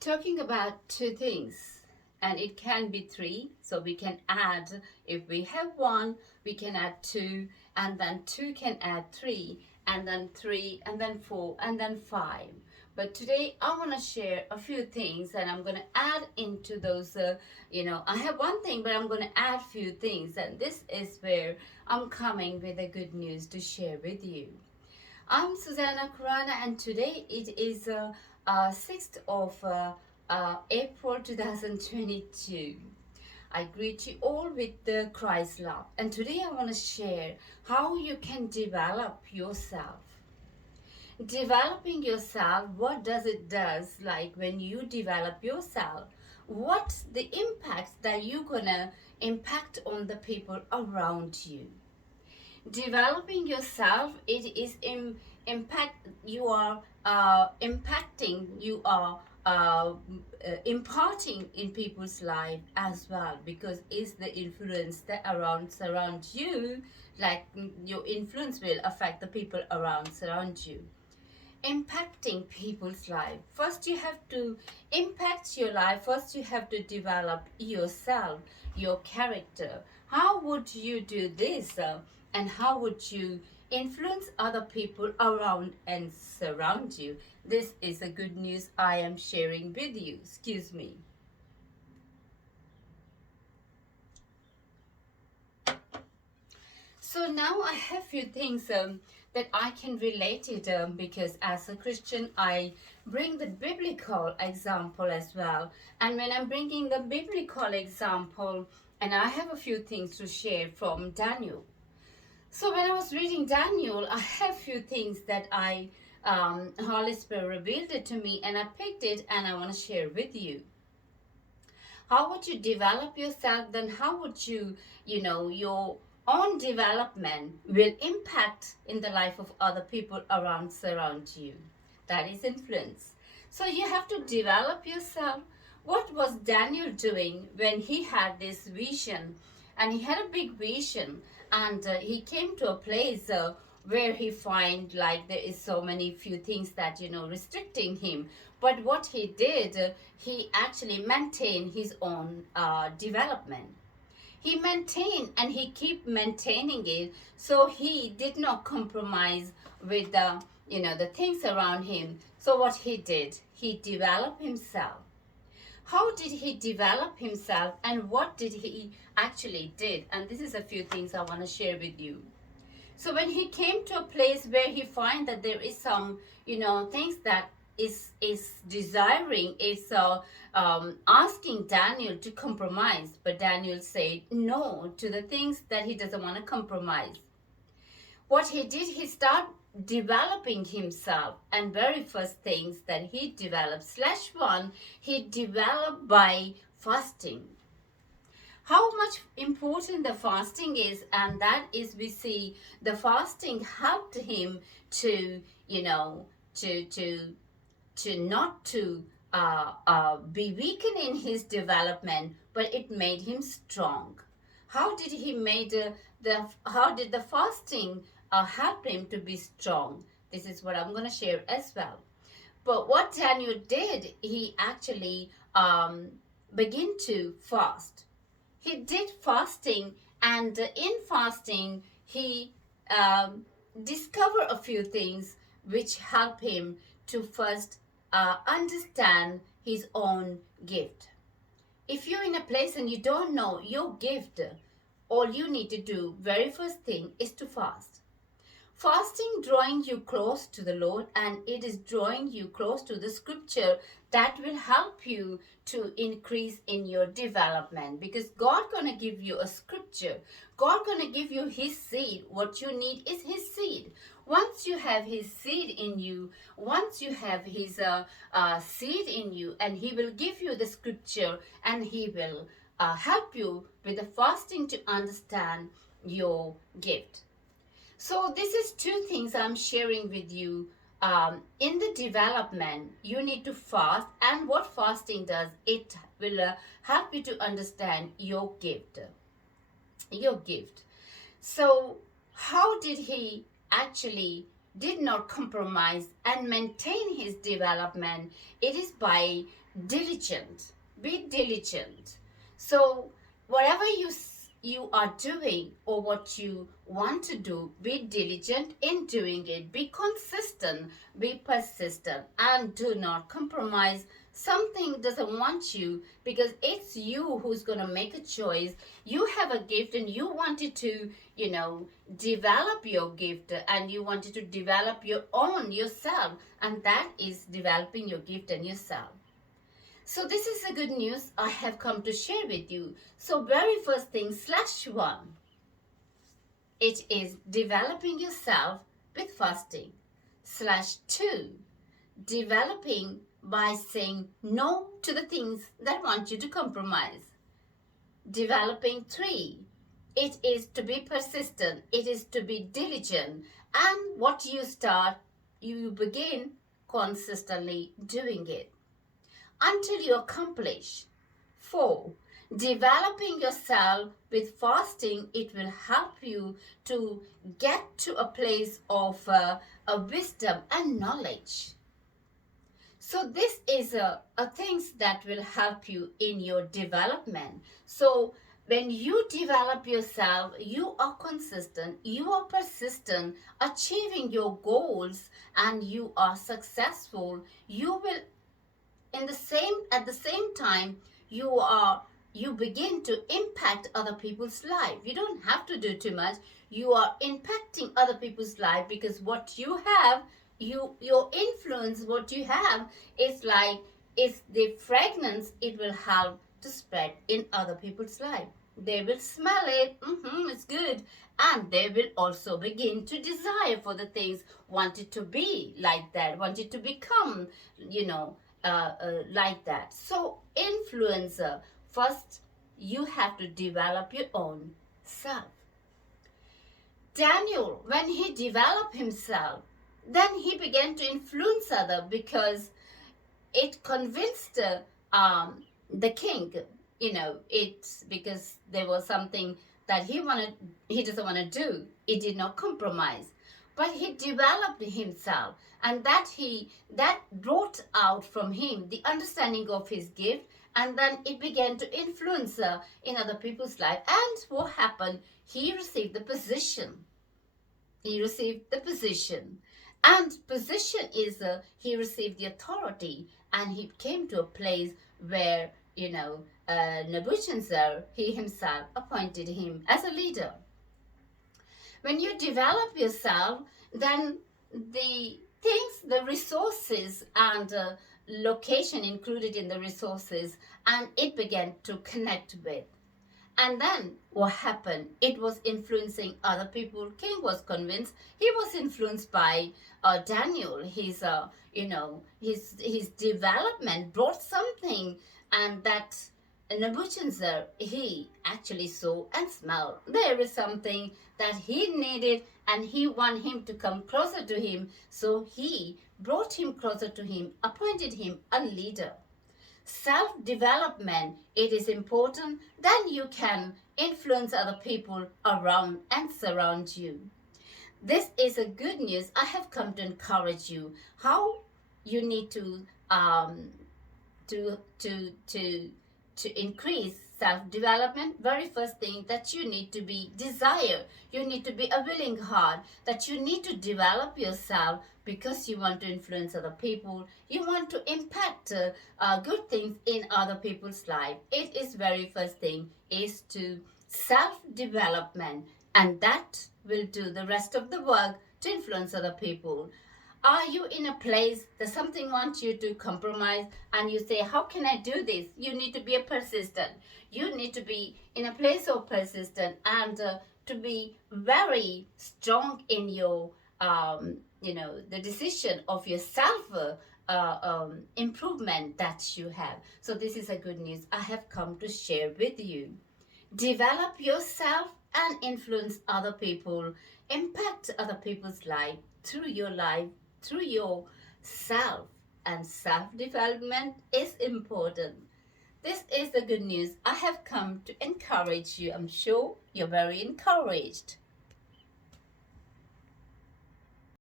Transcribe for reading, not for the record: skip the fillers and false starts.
talking about two things, and it can be three. So we can add, if we have one, we can add two, and then two can add three, and then three, and then four, and then five. But today I want to share a few things, and I'm going to add into those. I have one thing, but I'm going to add few things, and this is where I'm coming with the good news to share with you. I'm Susanna Kurana, and today it is 6th of April 2022. I greet you all with the Christ love, and today I want to share how you can develop yourself. Developing yourself, what does it does? Like when you develop yourself, what's the impacts that you're gonna impact on the people around you? Developing yourself, it is impact, you are impacting, you are imparting in people's life as well, because it's the influence that surround you. Like your influence will affect the people surround you. Impacting people's life, first you have to impact your life. First you have to develop yourself, your character. How would you do this, and how would you influence other people around and surround you? This is the good news I am sharing with you. Excuse me. So now I have few things that I can relate it, because as a Christian I bring the biblical example as well. And when I'm bringing the biblical example, and I have a few things to share from Daniel. So when I was reading Daniel, I have few things that Holy Spirit revealed it to me, and I picked it and I want to share with you. How would you develop yourself? Then how would you, your own development will impact in the life of other people surround you. That is influence. So you have to develop yourself. What was Daniel doing when he had this vision? And he had a big vision, and he came to a place where he find like there is so many few things that restricting him. But what he did, he actually maintained his own development. He maintained, and he keep maintaining it. So he did not compromise with the things around him. So what he did, he developed himself. How did he develop himself, and what did he actually did? And this is a few things I want to share with you. So when he came to a place where he find that there is some things that is desiring, is asking Daniel to compromise, but Daniel said no to the things that he doesn't want to compromise. What he did, he started developing himself, and very first things that he developed /1, he developed by fasting. How much important the fasting is, and that is, we see the fasting helped him to not to be weakened in his development, but it made him strong. How did he made how did the fasting help him to be strong? This is what I'm going to share as well. But what Daniel did, he actually began to fast. He did fasting, and in fasting he discovered a few things which help him to first understand his own gift. If you're in a place and you don't know your gift, all you need to do, very first thing, is to fast. Fasting drawing you close to the Lord, and it is drawing you close to the scripture that will help you to increase in your development, because God gonna give you a scripture. God gonna give you his seed. What you need is his seed. Once you have his seed in you, once you have his seed in you, and he will give you the scripture, and he will help you with the fasting to understand your gift. So this is two things I'm sharing with you. In the development, you need to fast, and what fasting does, it will help you to understand your gift. So how did he actually did not compromise and maintain his development, it is by diligent. Be diligent. So whatever you are doing or what you want to do, be diligent in doing it. Be consistent, be persistent, and do not compromise. Something doesn't want you, because it's you who's going to make a choice. You have a gift and you wanted to, develop your gift, and you wanted to develop your own yourself, and that is developing your gift and yourself. So this is the good news I have come to share with you. So very first thing, /1, it is developing yourself with fasting. /2, developing by saying no to the things that want you to compromise. Developing 3, it is to be persistent, it is to be diligent, and what you start, you begin consistently doing it until you accomplish. 4, developing yourself with fasting, it will help you to get to a place of wisdom and knowledge. So this is a things that will help you in your development. So when you develop yourself, you are consistent, you are persistent, achieving your goals, and you are successful. You will at the same time, you begin to impact other people's life. You don't have to do too much. You are impacting other people's life, because what you have, your influence, what you have, is like, it's the fragrance it will help to spread in other people's life. They will smell it, it's good, and they will also begin to desire for the things, wanted to be like that, wanted to become, like that. So influencer, first you have to develop your own self. Daniel, when he developed himself, then he began to influence others, because it convinced the king. It's because there was something that he doesn't want to do. He did not compromise, but he developed himself, and that brought out from him the understanding of his gift, and then it began to influence in other people's life. And what happened? He received the position. And position is he received the authority, and he came to a place where Nebuchadnezzar, he himself appointed him as a leader. When you develop yourself, then the things, the resources and location included in the resources, and it began to connect with. And then what happened? It was influencing other people. King was convinced. He was influenced by Daniel. His development brought something, and that Nebuchadnezzar, he actually saw and smelled. There is something that he needed, and he wanted him to come closer to him. So he brought him closer to him, appointed him a leader. Self-development, it is important. Then you can influence other people around and surround you. This is a good news. I have come to encourage you how you need to increase self-development. Very first thing, that you need to be desire. You need to be a willing heart, that you need to develop yourself, because you want to influence other people. You want to impact good things in other people's life. It is very first thing is to self-development, and that will do the rest of the work to influence other people. Are you in a place that something wants you to compromise, and you say, how can I do this? You need to be a persistent. You need to be in a place of persistent, and to be very strong in your, the decision of your self improvement that you have. So this is a good news I have come to share with you. Develop yourself and influence other people. Impact other people's life through your life, through your self, and self-development is important. This is the good news I have come to encourage you. I'm sure you're very encouraged.